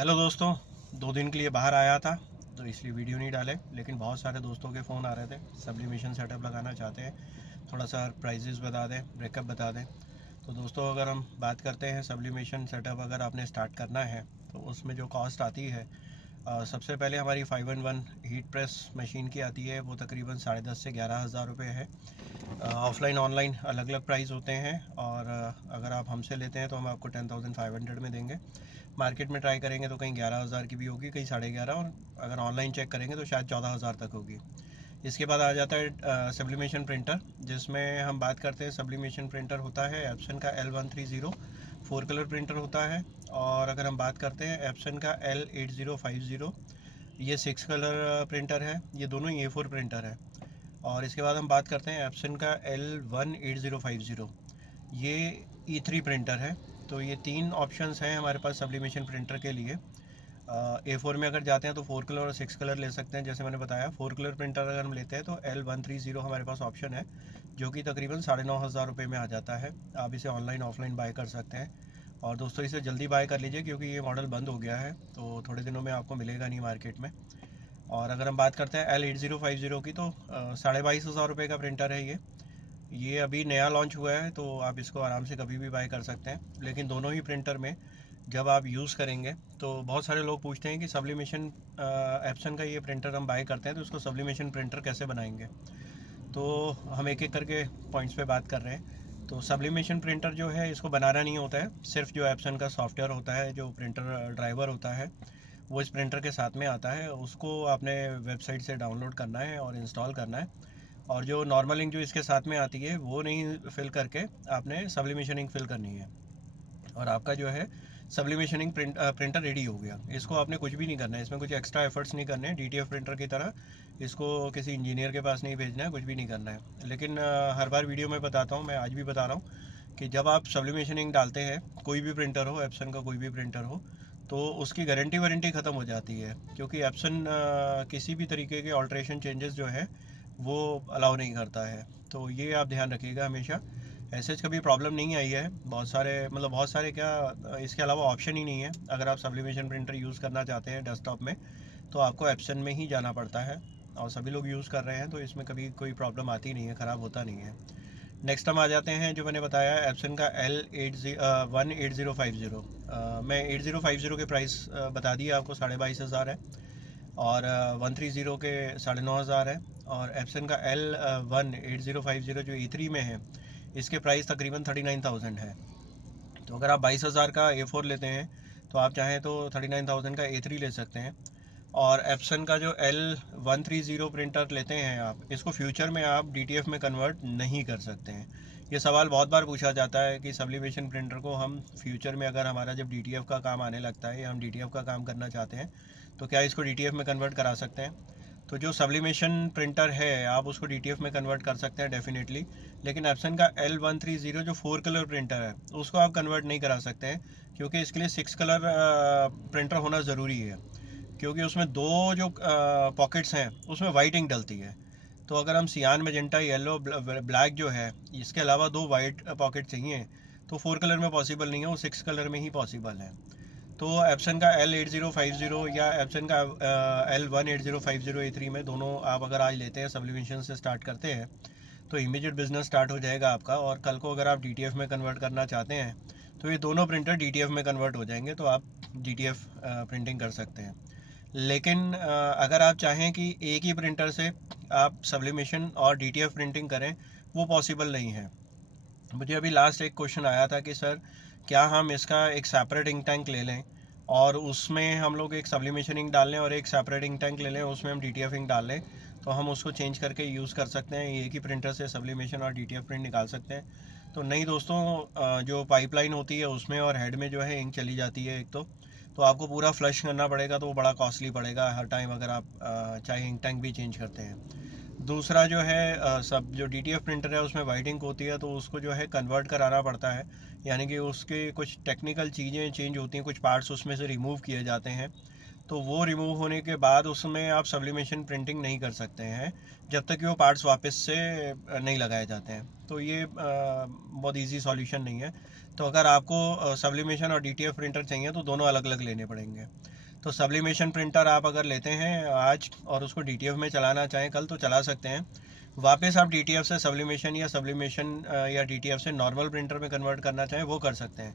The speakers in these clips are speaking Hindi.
हेलो दोस्तों। 2 दिन के लिए बाहर आया था तो इसलिए वीडियो नहीं डाले, लेकिन बहुत सारे दोस्तों के फ़ोन आ रहे थे, सब्लिमेशन सेटअप लगाना चाहते हैं, थोड़ा सा प्राइजेस बता दें, ब्रेकअप बता दें। तो दोस्तों, अगर हम बात करते हैं सब्लिमेशन सेटअप अगर आपने स्टार्ट करना है तो उसमें जो कॉस्ट आती है, सबसे पहले हमारी 5-in-1 हीट प्रेस मशीन की आती है, वो तकरीबन 10,500 से 11,000 रुपये है। ऑफ़लाइन ऑनलाइन अलग अलग प्राइस होते हैं, और अगर आप हमसे लेते हैं तो हम आपको 10,500 में देंगे। मार्केट में ट्राई करेंगे तो कहीं 11,000 की भी होगी, कहीं 11,500, और अगर ऑनलाइन चेक करेंगे तो शायद 14,000 तक होगी। इसके बाद आ जाता है सब्लिमेशन प्रिंटर, जिसमें हम बात करते हैं। सब्लिमेशन प्रिंटर होता है एप्सन का L130, 4 कलर प्रिंटर होता है। और अगर हम बात करते हैं एप्सन का L8050, ये 6 कलर प्रिंटर है। ये दोनों ही A4 प्रिंटर है। और इसके बाद हम बात करते हैं एप्सन का L18050, ये E3 प्रिंटर है। तो ये 3 ऑप्शंस हैं हमारे पास सब्लिमेशन प्रिंटर के लिए। A4 में अगर जाते हैं तो 4 कलर और 6 कलर ले सकते हैं। जैसे मैंने बताया, 4 कलर प्रिंटर अगर हम लेते हैं तो L130 हमारे पास ऑप्शन है, जो कि तकरीबन 9,500 रुपये में आ जाता है। आप इसे ऑनलाइन ऑफलाइन बाय कर सकते हैं। और दोस्तों, इसे जल्दी बाय कर लीजिए क्योंकि ये मॉडल बंद हो गया है, तो थोड़े दिनों में आपको मिलेगा नहीं मार्केट में। और अगर हम बात करते हैं L8050 की, तो 22,500 रुपये का प्रिंटर है ये अभी नया लॉन्च हुआ है, तो आप इसको आराम से कभी भी बाय कर सकते हैं। लेकिन दोनों ही प्रिंटर में जब आप यूज़ करेंगे तो बहुत सारे लोग पूछते हैं कि सब्लिमेशन एप्सन का ये प्रिंटर हम बाय करते हैं तो उसको सब्लिमेशन प्रिंटर कैसे बनाएंगे। तो हम एक एक करके पॉइंट्स पे बात कर रहे हैं। तो सब्लिमेशन प्रिंटर जो है, इसको बनाना नहीं होता है, सिर्फ जो एप्सन का सॉफ्टवेयर होता है, जो प्रिंटर ड्राइवर होता है, वो इस प्रिंटर के साथ में आता है। उसको आपने वेबसाइट से डाउनलोड करना है और इंस्टॉल करना है। और जो नॉर्मल इंक जो इसके साथ में आती है वो नहीं फिल करके आपने सब्लिमेशन इंक फिल करनी है, और आपका जो है सब्लिमेशन इंक प्रिंटर रेडी हो गया। इसको आपने कुछ भी नहीं करना है, इसमें कुछ एक्स्ट्रा एफर्ट्स नहीं करने हैं। DTF प्रिंटर की तरह इसको किसी इंजीनियर के पास नहीं भेजना है, कुछ भी नहीं करना है। लेकिन हर बार वीडियो में बताता हूँ, मैं आज भी बता रहा हूँ कि जब आप सब्लिमेशन इंक डालते हैं, कोई भी प्रिंटर हो, एप्सन का कोई भी प्रिंटर हो, तो उसकी गारंटी वारंटी ख़त्म हो जाती है, क्योंकि एप्सन किसी भी तरीके के ऑल्ट्रेशन चेंजेस जो है वो अलाउ नहीं करता है। तो ये आप ध्यान रखिएगा हमेशा। ऐसे कभी प्रॉब्लम नहीं आई है। बहुत सारे क्या, इसके अलावा ऑप्शन ही नहीं है। अगर आप सब्लिमेशन प्रिंटर यूज़ करना चाहते हैं डेस्कटॉप में, तो आपको एप्सन में ही जाना पड़ता है, और सभी लोग यूज़ कर रहे हैं, तो इसमें कभी कोई प्रॉब्लम आती नहीं है, ख़राब होता नहीं है। नेक्स्ट हम आ जाते हैं, जो मैंने बताया एप्सन का L8050। मैं 8050 के प्राइस बता दिए आपको, 22,500 है। और 130 के 9,500 है। और एप्सन का L18050 जो E3 में है, इसके प्राइस तकरीबन 39,000 है। तो अगर आप 22,000 का A4 लेते हैं तो आप चाहें तो 39,000 का A3 ले सकते हैं। और एप्सन का जो L130 प्रिंटर लेते हैं आप, इसको फ्यूचर में आप DTF में कन्वर्ट नहीं कर सकते हैं। ये सवाल बहुत बार पूछा जाता है कि सब्लिमेशन प्रिंटर को हम फ्यूचर में, अगर हमारा जब DTF का काम आने लगता है या हम DTF का काम करना चाहते हैं, तो क्या इसको DTF में कन्वर्ट करा सकते हैं। तो जो सब्लिमेशन प्रिंटर है, आप उसको DTF में कन्वर्ट कर सकते हैं डेफिनेटली। लेकिन एप्सन का L130 जो 4 कलर प्रिंटर है, उसको आप कन्वर्ट नहीं करा सकते हैं, क्योंकि इसके लिए 6 कलर प्रिंटर होना ज़रूरी है। क्योंकि उसमें दो जो पॉकेट्स हैं, उसमें वाइट इंक डलती है। तो अगर हम सियान, मैजेंटा, येलो, ब्लैक जो है, इसके अलावा दो वाइट पॉकेट चाहिए, तो 4 कलर में पॉसिबल नहीं है, वो 6 कलर में ही पॉसिबल है। तो एप्सन का L8050 या एप्सन का L18050 A3 में, दोनों आप अगर आज लेते हैं, सब्लिमेशन से स्टार्ट करते हैं, तो इमीडिएट बिजनेस स्टार्ट हो जाएगा आपका। और कल को अगर आप DTF में कन्वर्ट करना चाहते हैं, तो ये दोनों प्रिंटर DTF में कन्वर्ट हो जाएंगे, तो आप DTF प्रिंटिंग कर सकते हैं। लेकिन अगर आप चाहें कि एक ही प्रिंटर से आप सब्लिमेशन और DTF प्रिंटिंग करें, वो पॉसिबल नहीं है। मुझे अभी लास्ट एक क्वेश्चन आया था कि सर, क्या हम इसका एक सेपरेट इंक टैंक ले लें और उसमें हम लोग एक सब्लिमेशन इंक डाल लें, और एक सेपरेट इंक टैंक ले लें, उसमें हम DTF इंक डाल लें, तो हम उसको चेंज करके यूज़ कर सकते हैं, एक ही प्रिंटर से सब्लिमेशन और DTF प्रिंट निकाल सकते हैं। तो नहीं दोस्तों, जो पाइपलाइन होती है उसमें और हेड में जो है इंक चली जाती है एक, तो आपको पूरा फ्लश करना पड़ेगा, तो वो बड़ा कॉस्टली पड़ेगा हर टाइम, अगर आप चाहे इंक टैंक भी चेंज करते हैं। दूसरा जो है, सब जो DTF प्रिंटर है उसमें वाइट इंक होती है, तो उसको जो है कन्वर्ट कराना पड़ता है। यानी कि उसके कुछ टेक्निकल चीज़ें चेंज होती हैं, कुछ पार्ट्स उसमें से रिमूव किए जाते हैं। तो वो रिमूव होने के बाद उसमें आप सब्लिमेशन प्रिंटिंग नहीं कर सकते हैं जब तक कि वो पार्ट्स वापस से नहीं लगाए जाते हैं। तो ये बहुत इजी सॉल्यूशन नहीं है। तो अगर आपको सब्लिमेशन और डीटीएफ प्रिंटर चाहिए तो दोनों अलग अलग लेने पड़ेंगे। तो सब्लिमेशन प्रिंटर आप अगर लेते हैं आज और उसको डीटीएफ में चलाना चाहें कल तो चला सकते हैं। वापस आप डीटीएफ से सब्लिमेशन या सब्लिमेशन या डीटीएफ से नॉर्मल प्रिंटर में कन्वर्ट करना चाहें वो कर सकते हैं।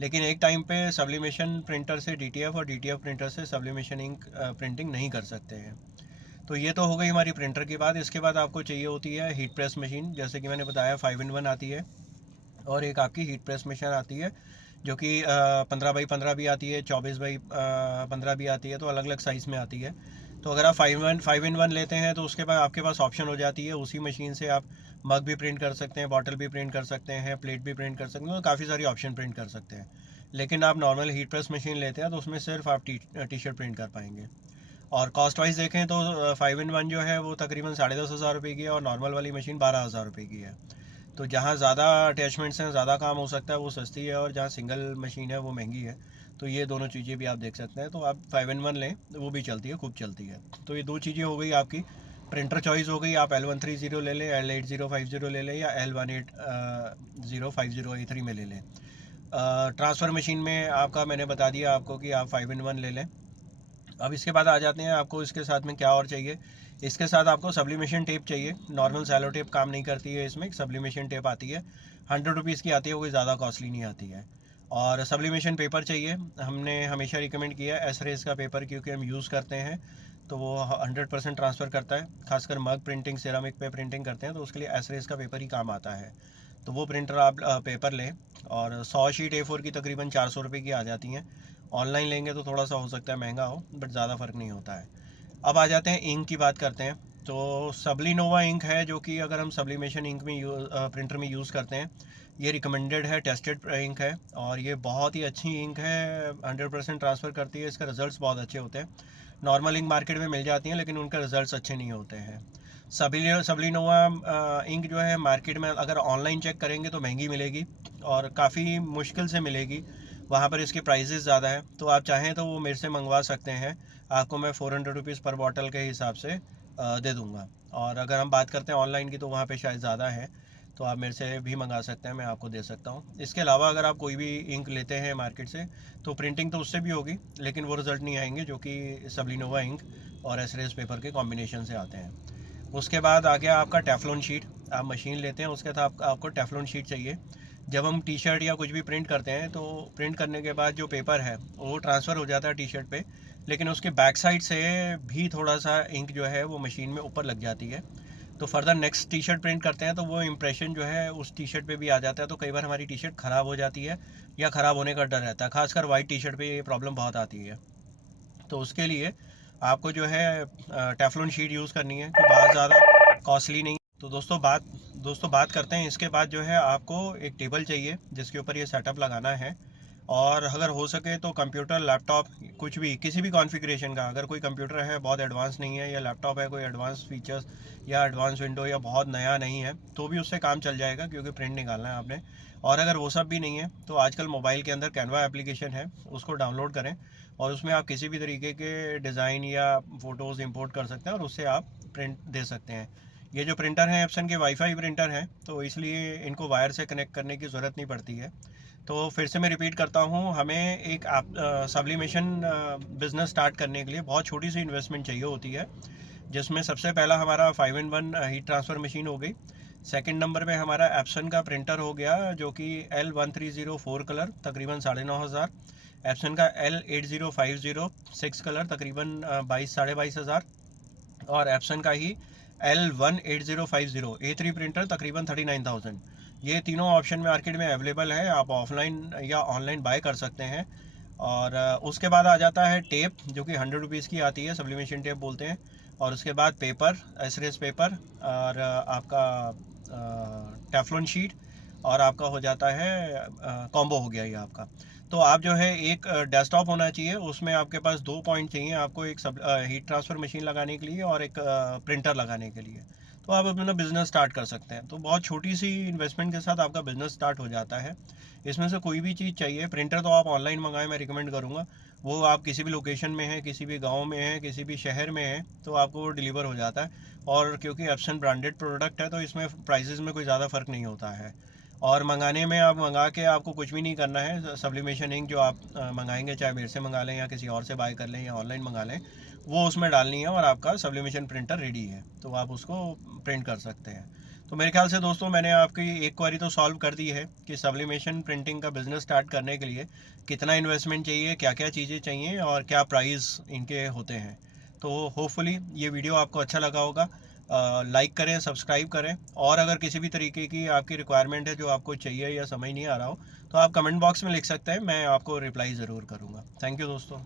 लेकिन एक टाइम पे सब्लिमेशन प्रिंटर से डीटीएफ और डीटीएफ प्रिंटर से सब्लिमेशन इंक प्रिंटिंग नहीं कर सकते हैं। तो ये तो हो गई हमारी प्रिंटर की बात। इसके बाद आपको चाहिए होती है हीट प्रेस मशीन, जैसे कि मैंने बताया 5-in-1 आती है, और एक आपकी हीट प्रेस मशीन आती है जो कि 15x15 भी आती है, 24x15 भी आती है, तो अलग अलग साइज़ में आती है। तो अगर आप 5-in-1 लेते हैं तो उसके बाद आपके पास ऑप्शन हो जाती है, उसी मशीन से आप मग भी प्रिंट कर सकते हैं, बॉटल भी प्रिंट कर सकते हैं, प्लेट भी प्रिंट कर सकते हैं, तो काफ़ी सारी ऑप्शन प्रिंट कर सकते हैं। लेकिन आप नॉर्मल हीट प्रेस मशीन लेते हैं तो उसमें सिर्फ आप टी शर्ट प्रिंट कर पाएंगे। और कॉस्ट वाइज देखें तो 5-in-1 जो है वो तकरीबन 10,500 रुपये की है और नॉर्मल वाली मशीन 12,000 रुपये की है। तो जहाँ ज़्यादा अटैचमेंट्स हैं, ज़्यादा काम हो सकता है, वो सस्ती है, और जहाँ सिंगल मशीन है वो महंगी है। तो ये दोनों चीज़ें भी आप देख सकते हैं। तो आप 5-in-1 लें, वो भी चलती है, खूब चलती है। तो ये दो चीज़ें हो गई आपकी। प्रिंटर चॉइस हो गई, आप L130 ले लें, L8050 ले लें, या L18050A3 में ले लें। ट्रांसफ़र मशीन में आपका मैंने बता दिया आपको कि आप 5-in-1 ले लें। अब इसके बाद आ जाते हैं आपको इसके साथ में क्या और चाहिए। इसके साथ आपको सब्लिमेशन टेप चाहिए। नॉर्मल सैलो टेप काम नहीं करती है, इसमें सब्लिमेशन टेप आती है, 100 रुपीज़ की आती है, कोई ज़्यादा कॉस्टली नहीं आती है। और सब्लिमेशन पेपर चाहिए। हमने हमेशा रिकमेंड किया है एस-रेज़ का पेपर, क्योंकि हम यूज़ करते हैं तो वो 100% ट्रांसफ़र करता है। खासकर मग प्रिंटिंग, सिरामिक पे प्रिंटिंग करते हैं तो उसके लिए एस-रेज़ का पेपर ही काम आता है। तो वो प्रिंटर आप पेपर लें, और 100 शीट A4 की तकरीबन 400 रुपये की आ जाती हैं। ऑनलाइन लेंगे तो थोड़ा सा हो सकता है महंगा हो, बट ज़्यादा फ़र्क नहीं होता है। अब आ जाते हैं इंक की बात करते हैं। तो सब्लिनोवा इंक है, जो कि अगर हम सब्लिमेशन इंक में प्रिंटर में यूज़ करते हैं, ये रिकमेंडेड है, टेस्टेड इंक है, और ये बहुत ही अच्छी इंक है, 100% ट्रांसफ़र करती है, इसका रिज़ल्ट बहुत अच्छे होते हैं। नॉर्मल इंक मार्केट में मिल जाती हैं लेकिन उनका रिज़ल्ट अच्छे नहीं होते हैं। सब्लिनोवा इंक जो है मार्केट में अगर ऑनलाइन चेक करेंगे तो महंगी मिलेगी, और काफ़ी मुश्किल से मिलेगी, वहाँ पर इसके प्राइजेज़ ज़्यादा हैं। तो आप चाहें तो वो मेरे से मंगवा सकते हैं, आपको मैं 400 रुपीज़ पर बॉटल के हिसाब से दे दूँगा। और अगर हम बात करते हैं ऑनलाइन की तो वहाँ पे शायद ज़्यादा है, तो आप मेरे से भी मंगा सकते हैं, मैं आपको दे सकता हूँ। इसके अलावा अगर आप कोई भी इंक लेते हैं मार्केट से तो प्रिंटिंग तो उससे भी होगी, लेकिन वो रिज़ल्ट नहीं आएंगे जो कि सब्लिनोवा इंक और एस-रेज़ पेपर के कॉम्बिनेशन से आते हैं। उसके बाद आ गया आपका टेफ्लॉन शीट। आप मशीन लेते हैं, उसके साथ आपको टेफ्लॉन शीट चाहिए। जब हम टी शर्ट या कुछ भी प्रिंट करते हैं तो प्रिंट करने के बाद जो पेपर है वो ट्रांसफ़र हो जाता है टी शर्ट पे, लेकिन उसके बैक साइड से भी थोड़ा सा इंक जो है वो मशीन में ऊपर लग जाती है। तो further next T shirt print करते हैं तो वो इम्प्रेशन जो है उस टी शर्ट पे भी आ जाता है। तो कई बार हमारी टी शर्ट ख़राब हो जाती है या ख़राब होने का डर रहता है, खासकर वाइट टी शर्ट पे ये प्रॉब्लम बहुत आती है। तो उसके लिए आपको जो है टेफ्लॉन शीट यूज़ करनी है, तो बहुत ज़्यादा कॉस्टली नहीं। तो दोस्तों बात करते हैं। इसके बाद जो है आपको एक टेबल चाहिए जिसके ऊपर ये सेटअप लगाना है, और अगर हो सके तो कंप्यूटर, लैपटॉप, कुछ भी, किसी भी कॉन्फ़िगरेशन का, अगर कोई कंप्यूटर है बहुत एडवांस नहीं है, या लैपटॉप है कोई एडवांस फीचर्स या एडवांस विंडो या बहुत नया नहीं है, तो भी उससे काम चल जाएगा, क्योंकि प्रिंट निकालना है आपने। और अगर वो सब भी नहीं है तो आजकल मोबाइल के अंदर कैनवा एप्लीकेशन है, उसको डाउनलोड करें, और उसमें आप किसी भी तरीके के डिज़ाइन या फ़ोटोज़ इंपोर्ट कर सकते हैं और उससे आप प्रिंट दे सकते हैं। ये जो प्रिंटर हैं एप्सन के वाईफाई प्रिंटर हैं, तो इसलिए इनको वायर से कनेक्ट करने की ज़रूरत नहीं पड़ती है। तो फिर से मैं रिपीट करता हूँ, हमें एक सब्लिमेशन बिज़नेस स्टार्ट करने के लिए बहुत छोटी सी इन्वेस्टमेंट चाहिए होती है, जिसमें सबसे पहला हमारा 5-in-1 हीट ट्रांसफ़र मशीन हो गई। सेकंड नंबर पे हमारा एप्सन का प्रिंटर हो गया, जो कि L1304 कलर तकरीबन 9,500। एप्सन का L8050 6 कलर तकरीबन 22,500। और एप्सन का ही L18050 A3 प्रिंटर तकरीबन 39,000। ये तीनों ऑप्शन मार्केट में अवेलेबल है, आप ऑफलाइन या ऑनलाइन बाय कर सकते हैं। और उसके बाद आ जाता है टेप, जो कि 100 रुपीज़ की आती है, सब्लिमेशन टेप बोलते हैं। और उसके बाद पेपर, एस-रेज़ पेपर, और आपका टेफ्लॉन शीट, और आपका हो जाता है कॉम्बो हो गया ये आपका। तो आप जो है एक डेस्कटॉप होना चाहिए, उसमें आपके पास 2 पॉइंट चाहिए आपको, एक हीट ट्रांसफ़र मशीन लगाने के लिए और एक प्रिंटर लगाने के लिए। तो आप अपना बिज़नेस स्टार्ट कर सकते हैं। तो बहुत छोटी सी इन्वेस्टमेंट के साथ आपका बिज़नेस स्टार्ट हो जाता है। इसमें से कोई भी चीज़ चाहिए, प्रिंटर तो आप ऑनलाइन मंगाएं, मैं रिकमेंड करूँगा। वो आप किसी भी लोकेशन में है, किसी भी गांव में है, किसी भी शहर में है, तो आपको वो डिलीवर हो जाता है। और क्योंकि एप्सन ब्रांडेड प्रोडक्ट है तो इसमें प्राइसेस में कोई ज़्यादा फ़र्क नहीं होता है। और मंगाने में आप मंगा के आपको कुछ भी नहीं करना है। सब्लिमेशन इंक जो आप मंगाएंगे, चाहे मेरे से मंगा लें या किसी और से बाय कर लें या ऑनलाइन मंगा लें, वो उसमें डालनी है और आपका सब्लिमेशन प्रिंटर रेडी है, तो आप उसको प्रिंट कर सकते हैं। तो मेरे ख्याल से दोस्तों मैंने आपकी एक क्वेरी तो सॉल्व कर दी है कि सब्लिमेशन प्रिंटिंग का बिज़नेस स्टार्ट करने के लिए कितना इन्वेस्टमेंट चाहिए, क्या क्या चीज़ें चाहिए और क्या प्राइस इनके होते हैं। तो होपफुली ये वीडियो आपको अच्छा लगा होगा। लाइक करें, सब्सक्राइब करें, और अगर किसी भी तरीके की आपकी रिक्वायरमेंट है जो आपको चाहिए या समझ नहीं आ रहा हो, तो आप कमेंट बॉक्स में लिख सकते हैं, मैं आपको रिप्लाई ज़रूर करूँगा। थैंक यू दोस्तों।